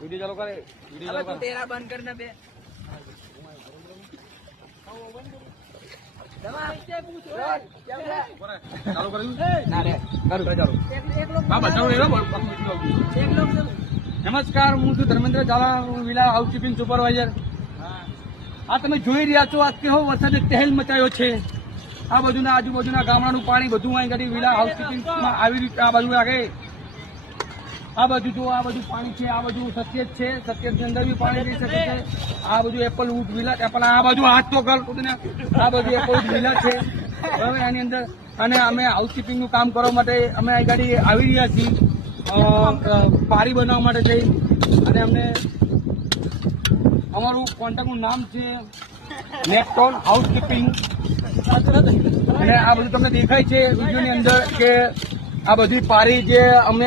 Video चालू करे video चालू कर तेरा बंद करना बे चालू कर ना रे कर चालू एक लोग हां बचाओ रे एक लोग નમસ્કાર, હું છું Dharmendra Zala, villa housekeeping supervisor. આ તમે જોઈ રહ્યા છો, આ કેવો વરસાદે તહેલ મચાયો છે. આ બાજુના આજુબાજુના ગામડાનું પાણી બધું અહીં ગાડી વિલા હાઉસકીપિંગમાં આવી રીતે આ બાજુ લાગે. આ બાજુ જો આ બધું પાણી છે, આ બાજુ સત્યેજ છે, સત્યેજની અંદર બી પાણી જઈ શકે છે. આ બધું એપલ વુડ વિલા, એપલ આ બાજુ હાથ તો કર આ બાજુ એપલ વુડ વિલા છે. બરાબર, એની અંદર અને અમે હાઉસકીપિંગનું કામ કરવા માટે અમે અહીં ગાડી આવી રહ્યા છીએ. પારી બનાવવા માટે જઈ અને અમને અમારું કોન્ટેક્ટનું નામ છે નેપટોન હાઉસકીપિંગ. અને આ બધું તમને દેખાય છે વિડીયોની અંદર કે આ બધી પારી જે અમે